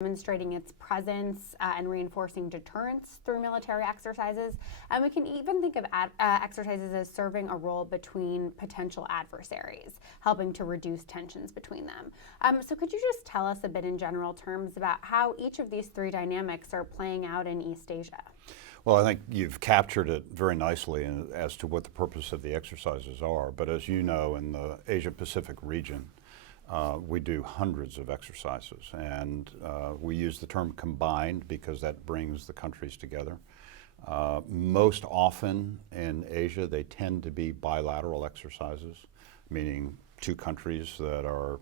demonstrating its presence and reinforcing deterrence through military exercises. And we can even think of exercises as serving a role between potential adversaries, helping to reduce tensions between them. So could you just tell us a bit in general terms about how each of these three dynamics are playing out in East Asia? Well, I think you've captured it very nicely as to what the purpose of the exercises are. But as you know, in the Asia-Pacific region, we do hundreds of exercises, and we use the term combined because that brings the countries together. Most often in Asia, they tend to be bilateral exercises, meaning two countries that are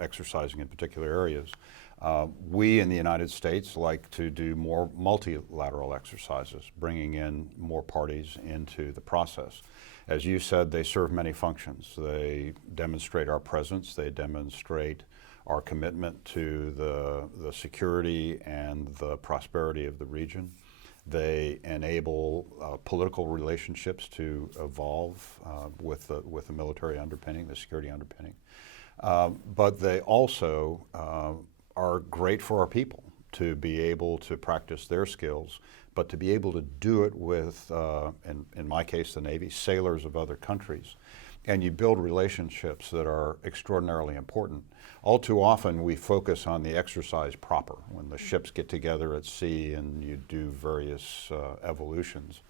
exercising in particular areas. We in the United States like to do more multilateral exercises, bringing in more parties into the process. As you said, they serve many functions. They demonstrate our presence, they demonstrate our commitment to the security and the prosperity of the region. They enable political relationships to evolve with the military underpinning, the security underpinning. But they also are great for our people to be able to practice their skills, but to be able to do it with, in my case, the Navy, sailors of other countries. And you build relationships that are extraordinarily important. All too often we focus on the exercise proper, when the ships get together at sea and you do various evolutions.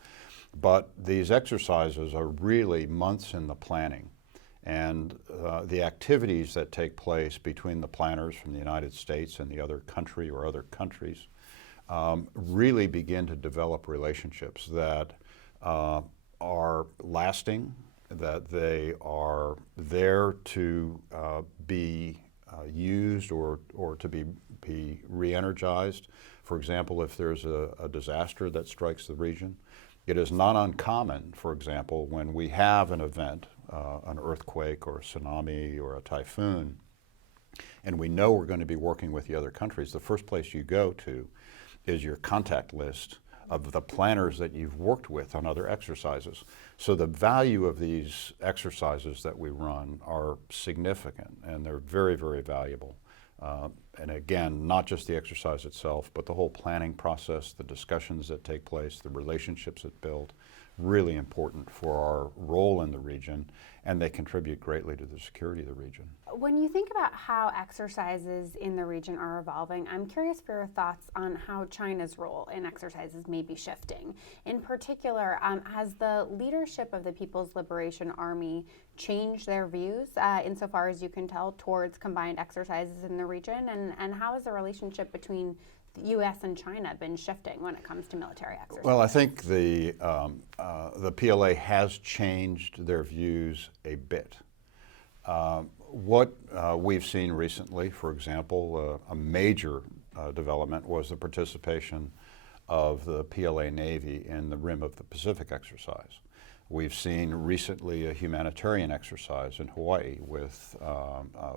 But these exercises are really months in the planning. And the activities that take place between the planners from the United States and the other country or other countries really begin to develop relationships that are lasting, that they are there to be used or to be re-energized. For example, if there's a disaster that strikes the region, it is not uncommon, for example, when we have an event, an earthquake or a tsunami or a typhoon, and we know we're going to be working with the other countries, the first place you go to is your contact list of the planners that you've worked with on other exercises. So the value of these exercises that we run are significant, and they're very, very valuable. And again, not just the exercise itself, but the whole planning process, the discussions that take place, the relationships that build, really important for our role in the region, and they contribute greatly to the security of the region. When you think about how exercises in the region are evolving, I'm curious for your thoughts on how China's role in exercises may be shifting. In particular, has the leadership of the People's Liberation Army changed their views, insofar as you can tell, towards combined exercises in the region? And how has the relationship between the U.S. and China been shifting when it comes to military exercises? Well, I think the PLA has changed their views a bit. What we've seen recently, for example, a major development was the participation of the PLA Navy in the Rim of the Pacific exercise. We've seen recently a humanitarian exercise in Hawaii with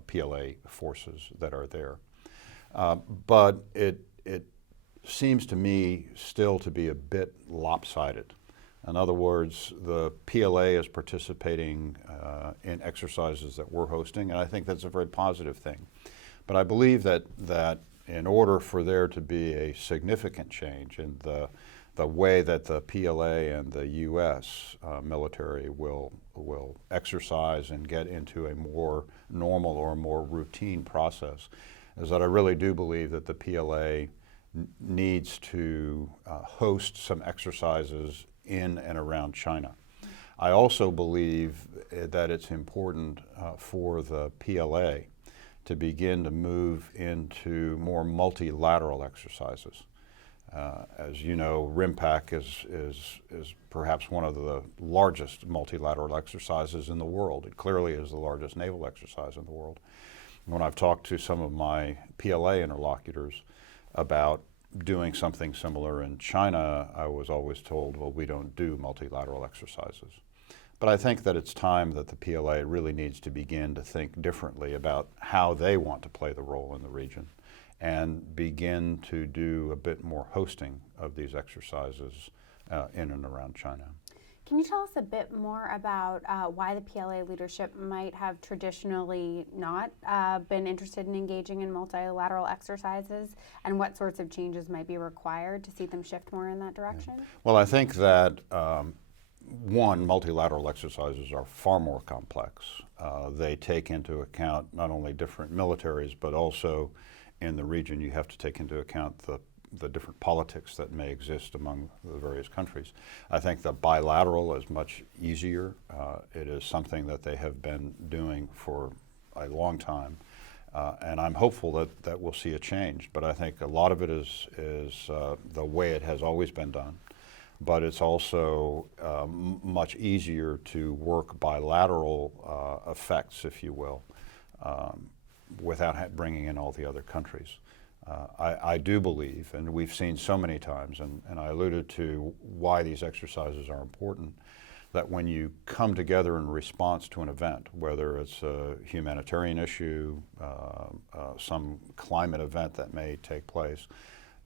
PLA forces that are there. But it seems to me still to be a bit lopsided. In other words, the PLA is participating in exercises that we're hosting, and I think that's a very positive thing. But I believe that in order for there to be a significant change in the way that the PLA and the U.S. Military will exercise and get into a more normal or more routine process, is that I really do believe that the PLA needs to host some exercises in and around China. I also believe that it's important for the PLA to begin to move into more multilateral exercises. As you know, RIMPAC is perhaps one of the largest multilateral exercises in the world. It clearly is the largest naval exercise in the world. When I've talked to some of my PLA interlocutors about doing something similar in China, I was always told, well, we don't do multilateral exercises. But I think that it's time that the PLA really needs to begin to think differently about how they want to play the role in the region and begin to do a bit more hosting of these exercises in and around China. Can you tell us a bit more about why the PLA leadership might have traditionally not been interested in engaging in multilateral exercises, and what sorts of changes might be required to see them shift more in that direction? Well, I think that one, multilateral exercises are far more complex. They take into account not only different militaries, but also in the region you have to take into account the different politics that may exist among the various countries. I think the bilateral is much easier. It is something that they have been doing for a long time. And I'm hopeful that we'll see a change. But I think a lot of it is the way it has always been done. But it's also much easier to work bilateral effects, if you will, without bringing in all the other countries. I do believe, and we've seen so many times, and I alluded to why these exercises are important, that when you come together in response to an event, whether it's a humanitarian issue, some climate event that may take place,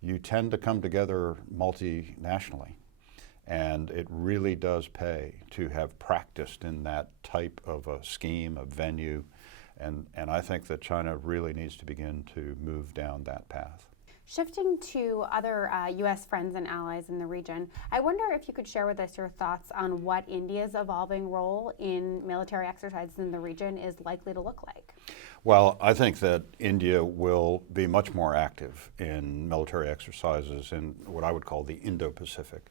you tend to come together multinationally. And it really does pay to have practiced in that type of a scheme, a venue, and I think that China really needs to begin to move down that path. Shifting to other U.S. friends and allies in the region, I wonder if you could share with us your thoughts on what India's evolving role in military exercises in the region is likely to look like. Well, I think that India will be much more active in military exercises in what I would call the Indo-Pacific,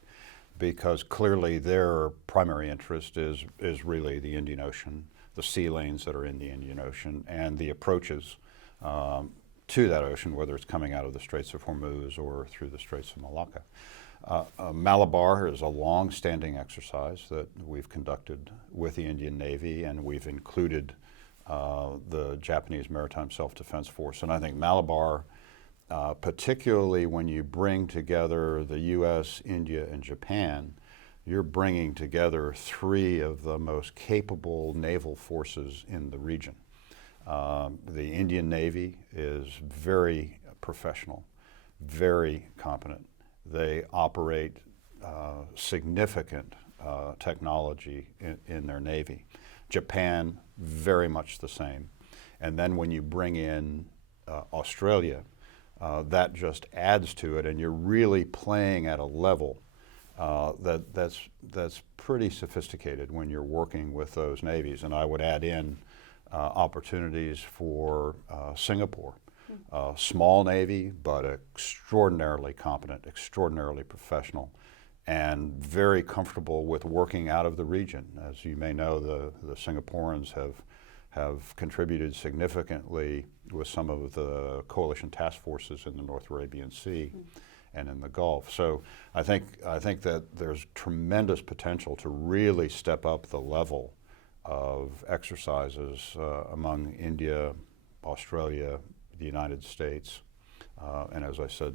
because clearly their primary interest is really the Indian Ocean, the sea lanes that are in the Indian Ocean, and the approaches to that ocean, whether it's coming out of the Straits of Hormuz or through the Straits of Malacca. Malabar is a long-standing exercise that we've conducted with the Indian Navy, and we've included the Japanese Maritime Self-Defense Force. And I think Malabar, particularly when you bring together the U.S., India, and Japan, you're bringing together three of the most capable naval forces in the region. The Indian Navy is very professional, very competent. They operate significant technology in their Navy. Japan, very much the same. And then when you bring in Australia, that just adds to it, and you're really playing at a level that's pretty sophisticated when you're working with those navies. And I would add in opportunities for Singapore. Small Navy, but extraordinarily competent, extraordinarily professional, and very comfortable with working out of the region. As you may know, the Singaporeans have contributed significantly with some of the coalition task forces in the North Arabian Sea and in the Gulf. So I think that there's tremendous potential to really step up the level of exercises among India, Australia, the United States, and as I said,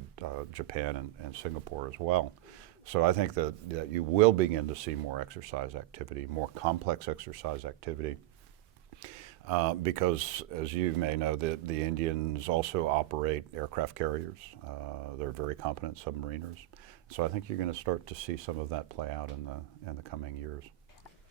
Japan and Singapore as well. So I think that you will begin to see more exercise activity, more complex exercise activity, because as you may know, the Indians also operate aircraft carriers. They're very competent submariners. So I think you're going to start to see some of that play out in the coming years.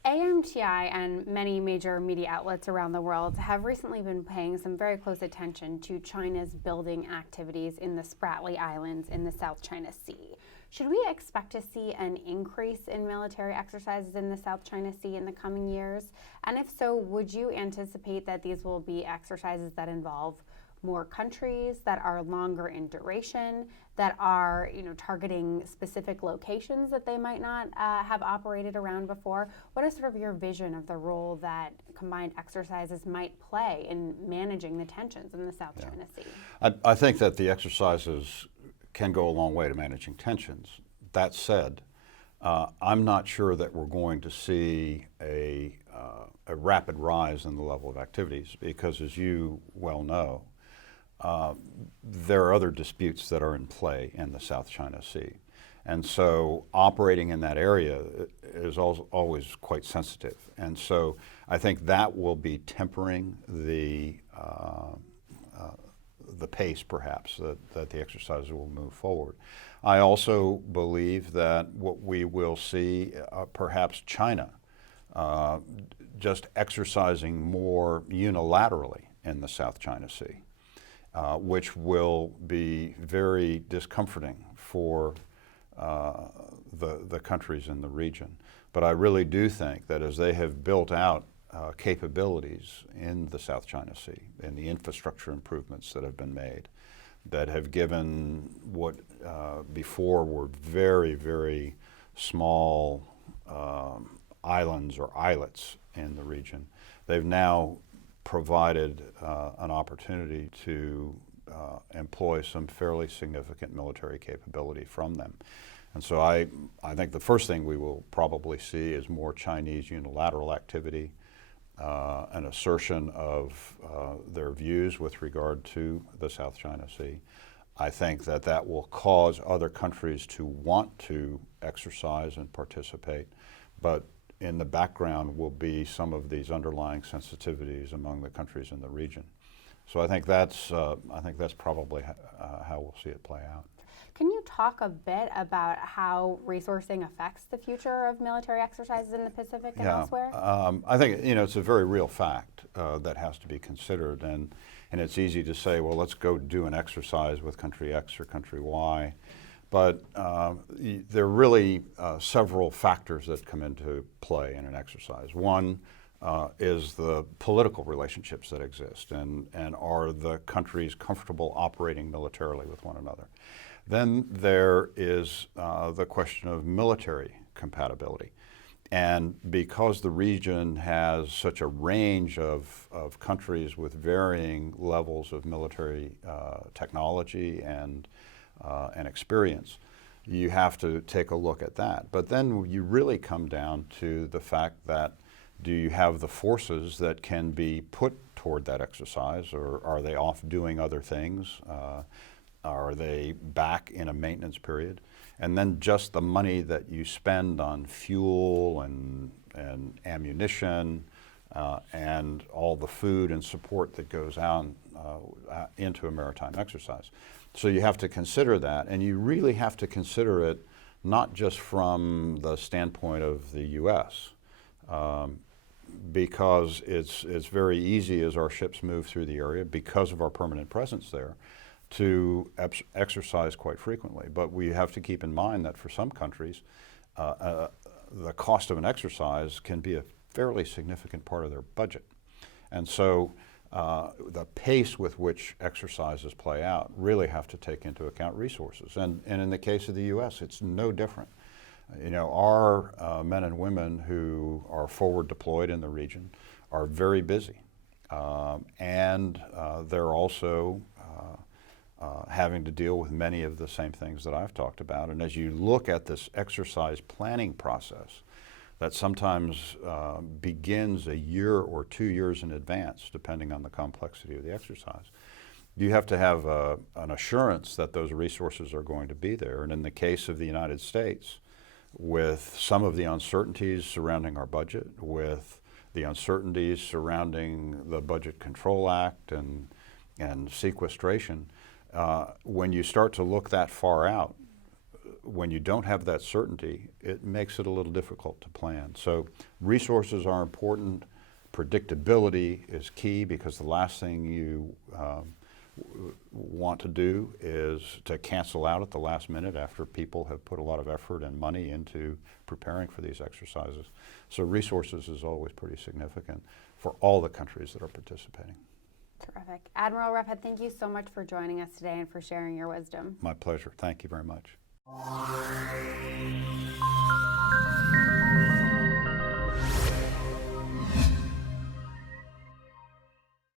AMTI and many major media outlets around the world have recently been paying some very close attention to China's building activities in the Spratly Islands in the South China Sea. Should we expect to see an increase in military exercises in the South China Sea in the coming years? And if so, would you anticipate that these will be exercises that involve more countries, that are longer in duration, that are targeting specific locations that they might not have operated around before? What is sort of your vision of the role that combined exercises might play in managing the tensions in the South China Sea? I think that the exercises can go a long way to managing tensions. That said, I'm not sure that we're going to see a rapid rise in the level of activities because, as you well know, there are other disputes that are in play in the South China Sea. And so operating in that area is always quite sensitive. And so the pace, perhaps, that the exercises will move forward. I also believe that what we will see, perhaps China, just exercising more unilaterally in the South China Sea, which will be very discomforting for the countries in the region. But I really do think that as they have built out capabilities in the South China Sea and the infrastructure improvements that have been made, that have given what before were very, very small islands or islets in the region, they've now provided an opportunity to employ some fairly significant military capability from them. And so I think the first thing we will probably see is more Chinese unilateral activity, an assertion of their views with regard to the South China Sea. I think that that will cause other countries to want to exercise and participate, but in the background will be some of these underlying sensitivities among the countries in the region. So I think that's probably how we'll see it play out. Can you talk a bit about how resourcing affects the future of military exercises in the Pacific and elsewhere? I think it's a very real fact that has to be considered, and it's easy to say, well, let's go do an exercise with country X or country Y, but there are really several factors that come into play in an exercise. One is the political relationships that exist, and are the countries comfortable operating militarily with one another. Then there is the question of military compatibility. And because the region has such a range of countries with varying levels of military technology and experience, you have to take a look at that. But then you really come down to the fact that, do you have the forces that can be put toward that exercise, or are they off doing other things? Are they back in a maintenance period? And then just the money that you spend on fuel and ammunition and all the food and support that goes out into a maritime exercise. So you have to consider that, and you really have to consider it not just from the standpoint of the U.S., because it's very easy as our ships move through the area, because of our permanent presence there, to exercise quite frequently. But we have to keep in mind that for some countries, the cost of an exercise can be a fairly significant part of their budget. And so the pace with which exercises play out really have to take into account resources. And in the case of the U.S., it's no different. Our men and women who are forward deployed in the region are very busy. And they're also having to deal with many of the same things that I've talked about. And as you look at this exercise planning process that sometimes begins a year or 2 years in advance, depending on the complexity of the exercise, you have to have an assurance that those resources are going to be there. And in the case of the United States, with some of the uncertainties surrounding our budget, with the uncertainties surrounding the Budget Control Act and sequestration, when you start to look that far out, when you don't have that certainty, it makes it a little difficult to plan. So resources are important. Predictability is key, because the last thing you want to do is to cancel out at the last minute after people have put a lot of effort and money into preparing for these exercises. So resources is always pretty significant for all the countries that are participating. Terrific. Admiral Rephet, thank you so much for joining us today and for sharing your wisdom. My pleasure. Thank you very much.